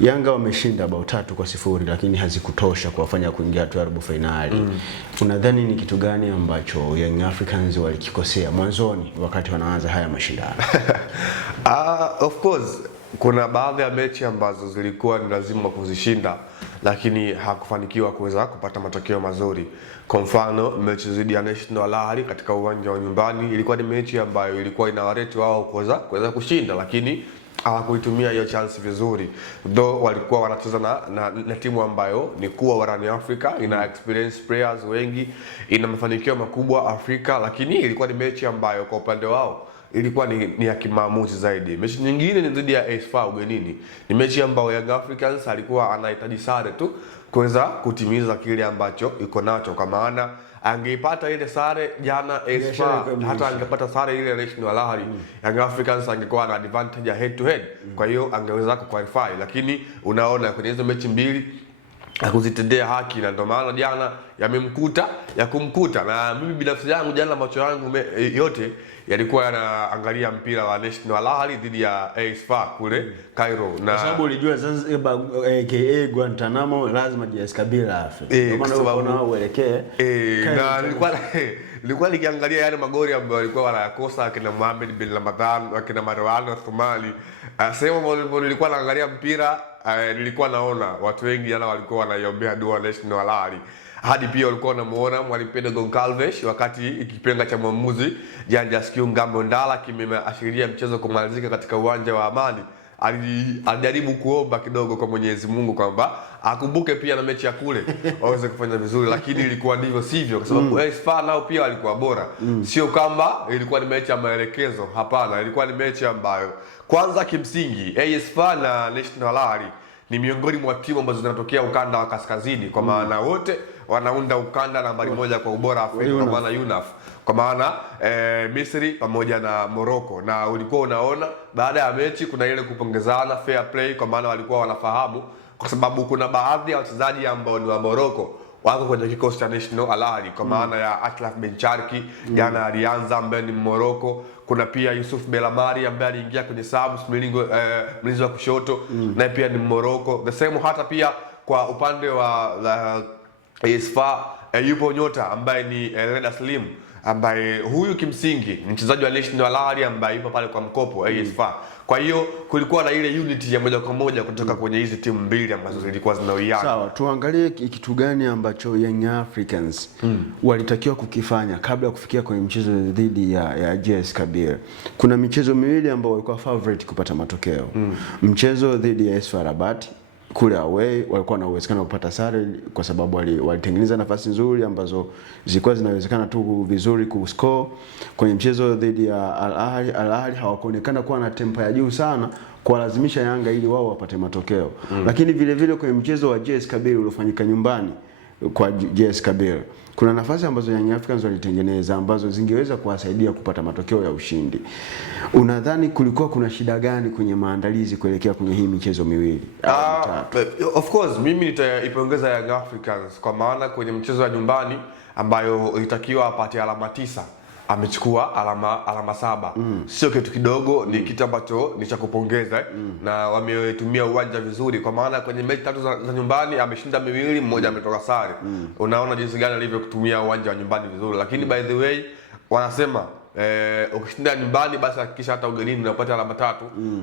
Yanga wameshinda bao 3-0 lakini hazikutosha kuwafanya kuingia hatua ya robo finali. Unadhani ni kitu gani ambacho Young Africans walikikosea mwanzoni wakati wanaanza haya mashindano? Of course kuna baadhi ya mechi ambazo zilikuwa ni lazima kuzishinda lakini hakufanikiwa kuweza kupata matokeo mazuri. Kwa mfano mechi dhidi ya National Al Ahly katika uwanja wa nyumbani ilikuwa ni mechi ambayo ilikuwa inawareti wao kuweza kushinda, lakini hawakuitumia hiyo chance vizuri. Though walikuwa wanacheza na timu ambayo ni kuwa barani Afrika, ina experience players wengi, ina mafanikio makubwa Afrika, lakini ilikuwa ni mechi ambayo kwa upande wao ilikuwa ni ya kimaamuzi zaidi. Mechi nyingine ni dhidi ya AS FAR ugenini. Ni mechi ambayo Young Africans alikuwa anahitaji sare tu kuweza kutimiza kile ambacho iko nacho, kwa maana angeipata ile sare jana AS FAR, hata angepata sare ile National Al Ahly, Young Africans angekuwa na advantage ya head to head. Kwa hiyo angeweza kuqualify, lakini unaona kwenye hizo mechi mbili hakuzitendea haki, na ndio maana jana ya kumkuta. Na mimi binafsi yangu jana macho yangu yote yalikuwa yanaangalia mpira wa National Al Ahly dhidi ya AS FAR kule Cairo, na kwa sababu ulijua Zanzibar aka Guantanamo lazima JS Kabila afe, ndio maana unaona uelekee na nilikuwa nikiangalia yale magoli ambayo walikuwa wanayakosa akina Mohamed bin Ramadhan, akina Marwan Thumali. Sema nilikuwa naangalia mpira, nilikuwa naona watu wengi jana walikuwa wanaiombea dua National Al Ahly. Hadi pia walikuwa wanamuona Mwalimu Pedro Goncalves wakati ikipenga cha mwamuzi Jean Jacques Ngambo Ndala kimeashiria mchezo kumalizika katika uwanja wa Amani. Alijaribu kuomba kidogo kwa Mwenyezi Mungu kwamba akumbuke pia na mechi ya kule waweze kufanya vizuri, lakini ilikuwa ndivyo sivyo, kwa sababu AS FAR nao pia walikuwa bora. Sio kama ilikuwa ni mechi ya maelekezo, hapana, ilikuwa ni mechi ambayo kwanza kimsingi AS FAR na National Al Ahly ni miongoni mwa timu ambazo zinatokea ukanda wa kaskazini, kwa maana wote wanaunda ukanda nambari 1 kwa ubora Afrika, kwa maana UNAF, kwa maana Misri pamoja na Morocco. Na ulikuwa unaona baada ya mechi kuna ile kupongezana, fair play, kwa maana walikuwa wanafahamu, kwa sababu kuna baadhi ya wachezaji ambao ni wa Morocco wako kwenye kikosi cha National Al Ahly, kwa maana ya Atlaf Bencharki jana alianza, ambaye ni Morocco. Kuna pia Yusuf Belamari ambaye aliingia kwenye subs mlinzi wa kushoto, na pia ni Morocco. The same hata pia kwa upande wa AS FAR yupo nyota ambaye ni Reda Slim, ambaye huyu kimsingi ni mchezaji wa National Al Ahly ambaye yupo pale kwa mkopo AS FAR. Kwa hiyo kulikuwa na ile unity ya moja kwa moja kutoka kwenye hizi timu mbili ambazo zilikuwa zinaoiana. Sawa, tuangalie kitu gani ambacho Young Africans walitakiwa kukifanya kabla ya kufikia kwenye mchezo dhidi ya JS Kabila. Kuna michezo miwili ambayo walikuwa favorite kupata matokeo. Mchezo dhidi ya AS FAR Rabat kule away walikuwa na uwezekano kupata sare kwa sababu walitengeneza nafasi nzuri ambazo zilikuwa zinawezekana tu vizuri kuscore. Kwenye mchezo dhidi ya Al Ahly hawakuonekana kuwa na tempo ya juu sana kuwalazimisha Yanga ili wao wapate matokeo. Lakini vile vile kwenye mchezo wa JS Kabila uliofanyika nyumbani kwa JS Kabila, kuna nafasi ambazo Young Africans walitengeneza ambazo zingeweza kuwasaidia kupata matokeo ya ushindi. Unadhani kulikuwa kuna shida gani kwenye maandalizi kuelekea kwenye hii michezo miwili? Of course mimi nitaipongeza Young Africans, kwa maana kwenye mchezo wa nyumbani ambayo ilitakiwa apate alama 9 amechukua alama 7. Sio kitu kidogo, ni kitu ambacho ni cha kupongeza. Na wametumia uwanja vizuri, kwa maana kwenye mechi 3 za nyumbani ameshinda 2, mmoja ametoka sare. Unaona jinsi gani alivyotumia uwanja wa nyumbani vizuri. Lakini by the way wanasema ukishinda nyumbani basi hakikisha hata ugenini unapata alama 3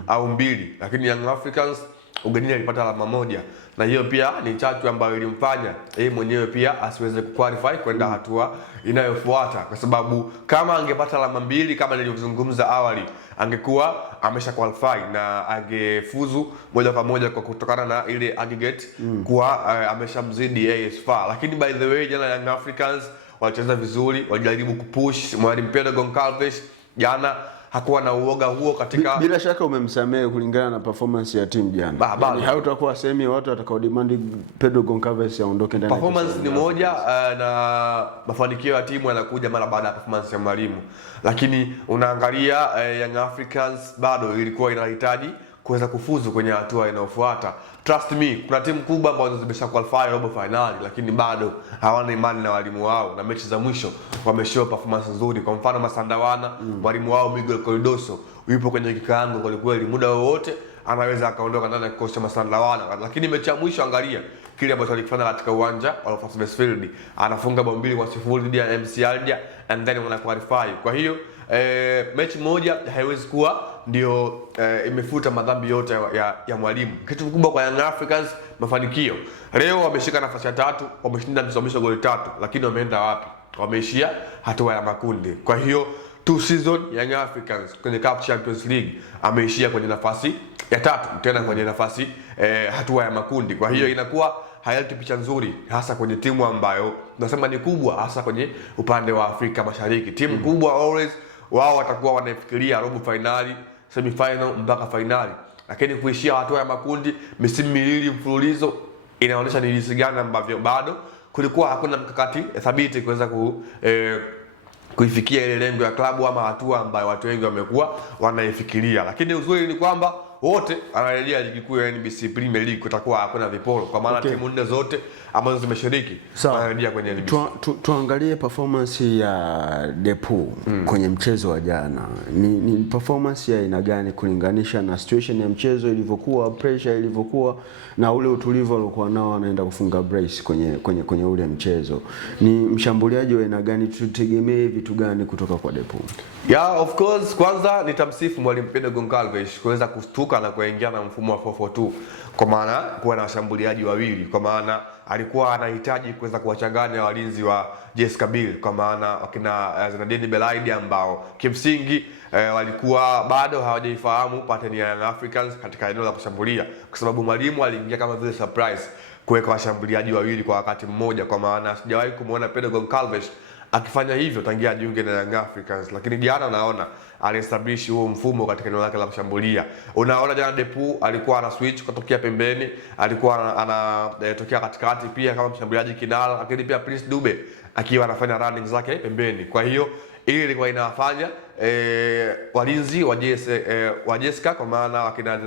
au 2, lakini Young Africans ugenini alipata alama 1, na hiyo pia ni chachu ambayo ilimfanya yeye mwenyewe pia asiweze kuqualify kwenda hatua inayofuata, kwa sababu kama angepata alama 2 kama nilivyozungumza awali, angekuwa amesha qualify na angefuzu moja kwa moja kwa kutokana na ile aggregate kuwa ameshamzidi AS FAR. Lakini by the way jana Young Africans walicheza vizuri, walijaribu kupush. Mwalimu Pedro Goncalves jana hakuwa na uoga huo katika. Bila shaka umemsamehe kulingana na performance ya timu jana. Yani hautakuwa sehemu watu watakao demand Pedro Goncalves aondoke ndani. Performance ni moja, na mafanikio ya timu yanakuja mara baada ya performance ya mwalimu. Lakini unaangalia Young Africans bado ilikuwa inahitaji kuweza kufuzu kwenye hatua inayofuata. Trust me, kuna timu kubwa ambazo zimesha qualify robo finali, lakini bado hawana imani na walimu wao, na mechi za mwisho wameshow performance nzuri. Kwa mfano Masandawana, walimu wao Miguel Cardoso yupo kwenye kikaango kwa kweli, muda wowote anaweza akaondoka ndani ya kikosi cha Masandawana. Lakini mechi ya mwisho angalia kile ambacho alikifanya katika uwanja wa Alphonse Field, anafunga bao 2-0 dhidi ya MC Alger and then wana qualify. Kwa hiyo mechi moja haiwezi kuwa ndio imefuta madhambi yote ya mwalimu. Kitu kikubwa kwa Young Africans, mafanikio. Leo wameshika nafasi ya 3, wameshinda mchezo goli 3, lakini wameenda wapi? Wameishia hatua ya makundi. Kwa hiyo 2 season Young Africans kwenye CAF Champions League ameishia kwenye nafasi ya 3, tena kwenye nafasi hatua ya makundi. Kwa hiyo inakuwa hayaleti picha nzuri, hasa kwenye timu ambayo tunasema ni kubwa, hasa kwenye upande wa Afrika Mashariki. Timu kubwa always wao watakuwa wanafikiria robo finali, semi final mpaka finali, lakini kuishia hatua ya makundi misimu miwili mfululizo inaonyesha ni jinsi gani ambavyo bado kulikuwa hakuna mkakati thabiti kuweza kuifikia ile lengo ya klabu ama hatua ambayo watu wengi wamekuwa wanaifikiria. Lakini uzuri ni kwamba wote anarejea ligi kuu ya NBC Premier League, kutakuwa hakuna viporo kwa maana timu 4 zote ambazo zimeshiriki wanarejea kwenye NBC. Tuangalie performance ya Depu kwenye mchezo wa jana. Ni performance ya aina gani kulinganisha na situation ya mchezo ilivyokuwa, pressure ilivyokuwa na ule utulivu aliokuwa nao anaenda kufunga brace kwenye ule mchezo? Ni mshambuliaji wa aina gani? Tutegemee vitu gani kutoka kwa Depu? Yeah, of course, kwanza nitamsifu mwalimu Pedro Goncalves kuweza kustuka na kuingia na mfumo wa 4-4-2, kwa maana kuwa na washambuliaji wawili, kwa maana alikuwa anahitaji kuweza kuwachanganya walinzi wa JS Kabylie, kwa maana wakina Zinedine Belaidi ambao kimsingi walikuwa bado hawajaifahamu pattern ya Young Africans katika eneo la kushambulia, kwa sababu mwalimu aliingia kama vile surprise kuweka washambuliaji wawili kwa wakati mmoja, kwa maana sijawahi kumuona Pedro Goncalves akifanya hivyo tangia ajiunge na Young Africans. Lakini jana naona aliestablish huo mfumo katika eneo lake la kushambulia. Unaona jana Depu alikuwa ana switch kutokea pembeni, alikuwa anatokea katikati pia kama mshambuliaji kinara, lakini pia Prince Dube akiwa anafanya running zake pembeni. Kwa hiyo ili ilikuwa inawafanya walinzi wa Jeska kwa maana wakina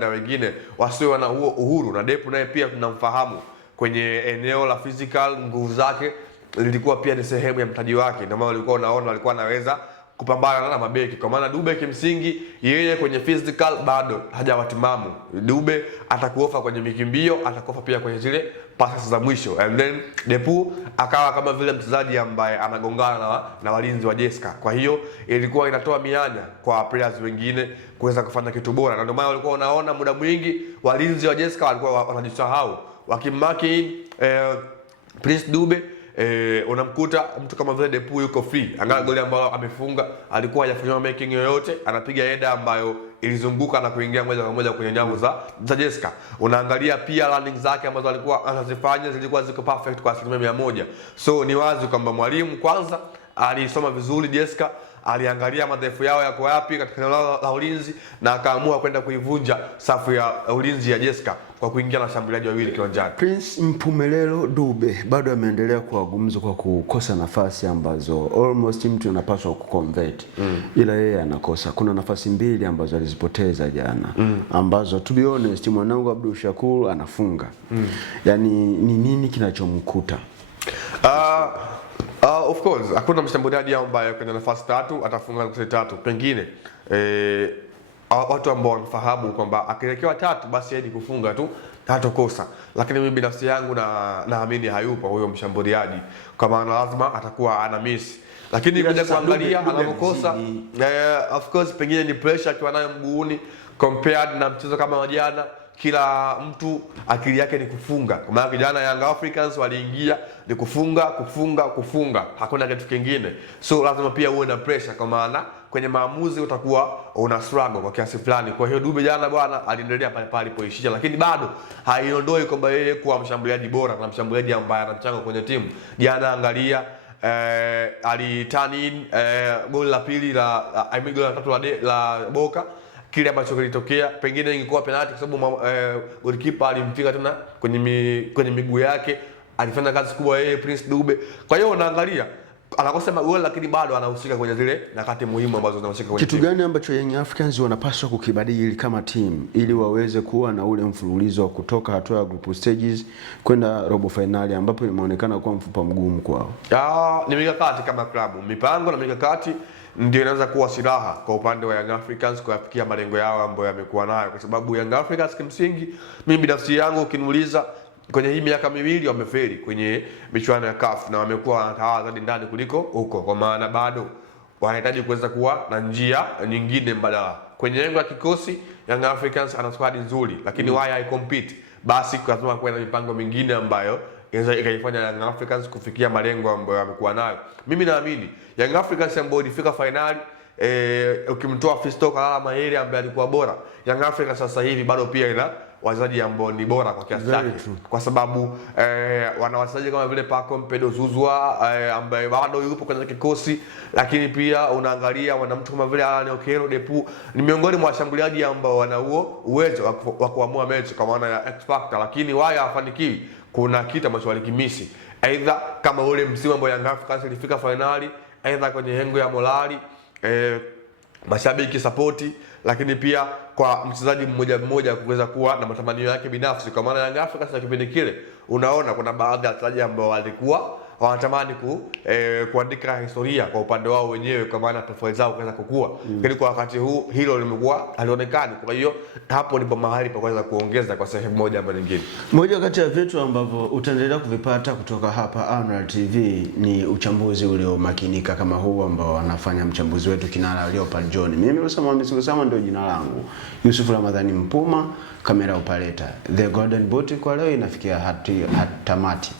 na wengine wasiwe na huo uhuru, na Depu naye pia tunamfahamu kwenye eneo la physical, nguvu zake lilikuwa pia ni sehemu ya mtaji wake. Ndio maana walikuwa unaona alikuwa anaweza kupambana na mabeki, kwa maana Dube kimsingi yeye kwenye physical bado hajawatimamu. Dube atakuofa kwenye mikimbio, atakuofa pia kwenye zile passes za mwisho, and then Depu akawa kama vile mchezaji ambaye anagongana na walinzi wa Jeska. Kwa hiyo ilikuwa inatoa mianya kwa players wengine kuweza kufanya kitu bora, na ndio maana walikuwa unaona muda mwingi walinzi wa Jeska walikuwa wanajisahau wakimaki Prince Dube. Unamkuta mtu kama vile Depu yuko free. Angalia goli ambalo amefunga, alikuwa hajafanya making yoyote, anapiga header ambayo ilizunguka na kuingia moja kwa moja kwenye nyavu za Jeska. Unaangalia pia landing zake ambazo alikuwa anazifanya zilikuwa ziko perfect kwa 100%. So ni wazi kwamba mwalimu kwanza alisoma vizuri Jeska, aliangalia madhaifu yao yako wapi katika eneo la ulinzi na akaamua kwenda kuivunja safu ya ulinzi ya Jeska kwa kuingia na washambuliaji wawili kiwanjani. Prince Mpumelelo Dube bado ameendelea kuwa gumzo kwa kukosa nafasi ambazo almost mtu anapaswa kuconvert, ila yeye anakosa. Kuna nafasi 2 ambazo alizipoteza jana, ambazo to be honest mwanangu Abdul Shakur anafunga. Yani ni nini kinachomkuta? Of course hakuna mshambuliaji ambaye kwenye nafasi 3 atafunga nafasi 3. Pengine watu ambao wanafahamu kwamba akielekewa 3 basi yeye kufunga tu hatakosa, lakini mimi binafsi yangu naamini hayupo huyo mshambuliaji, kwa maana lazima atakuwa ana miss. Lakini kuja kuangalia anakosa, of course pengine ni pressure akiwa nayo mguuni compared na mchezo kama jana. Kila mtu akili yake ni kufunga, kwa maana kijana Young Africans waliingia ni kufunga, hakuna kitu kingine. So lazima pia uwe na pressure, kwa maana kwenye maamuzi utakuwa una struggle kwa kiasi fulani. Kwa hiyo Dube jana bwana aliendelea pale pale alipoishia, lakini bado haiondoi kwamba yeye kuwa mshambuliaji bora na mshambuliaji ambaye ana mchango kwenye timu. Jana angalia aliturn in goli la pili goli la 3 la Boca, kile ambacho kilitokea pengine ingekuwa penalty kwa sababu goalkeeper alimfika tena kwenye miguu yake. Alifanya kazi kubwa yeye Prince Dube. Kwa hiyo unaangalia anakosa magoli, lakini bado anahusika kwenye zile nyakati muhimu ambazo zinahusika kwenye kitu gani ambacho Young Africans wanapaswa kukibadili kama team ili waweze kuwa na ule mfululizo wa kutoka hatua ya group stages kwenda robo finali, ambapo imeonekana kuwa mfupa mgumu kwao? Ni mikakati kama klabu, mipango na mikakati ndio inaweza kuwa silaha kwa upande wa Young Africans kuyafikia malengo yao ambayo yamekuwa nayo, kwa sababu Young Africans kimsingi, mimi binafsi yangu ukiniuliza, kwenye hii miaka miwili wamefeli kwenye michuano ya CAF na wamekuwa wanatawala zaidi ndani kuliko huko, kwa maana bado wanahitaji kuweza kuwa na njia nyingine mbadala. Kwenye lengo la kikosi, Young Africans ana squad nzuri, lakini why I compete, basi lazima kuwe na mipango mingine ambayo inaweza ikaifanya Young Africans kufikia malengo ambayo wamekuwa nayo. Mimi naamini Young Africans ambao ilifika finali, ukimtoa Fiston Kalala Mayele ambaye alikuwa bora, Young Africans sasa hivi bado pia ina wachezaji ambao ni bora kwa kiasi chake, kwa sababu wana wachezaji kama vile Pacome Pedro Zouzoua ambaye bado yupo kwenye kikosi, lakini pia unaangalia wana mtu kama vile Alain Okello Depu, ni miongoni mwa washambuliaji ambao wana huo uwezo wa kuamua mechi kwa maana ya X factor, lakini wao hawafanikiwi. Kuna kitu ambacho walikimisi, aidha kama ule msimu ambao Young Africans ilifika finali, aidha kwenye hengo ya morali, mashabiki support, lakini pia kwa mchezaji mmoja mmoja kuweza kuwa na matamanio yake binafsi, kwa maana Young Africans ya kipindi kile unaona kuna baadhi ya wachezaji ambao walikuwa wanatamani kuandika historia kwa upande wao wenyewe, kwa maana profile zao kuweza kukua, lakini kwa wakati huu hilo limekuwa halionekani. Kwa hiyo hapo ndipo mahali pa kuweza kuongeza kwa sehemu moja ama nyingine. Moja kati ya vitu ambavyo utaendelea kuvipata kutoka hapa Amrah TV ni uchambuzi uliomakinika kama huu ambao anafanya mchambuzi wetu kinara Leopard John. Mimi Osama ndio jina langu, Yusuf Ramadhani Mpuma, kamera upaleta. The Golden Boot kwa leo inafikia tamati.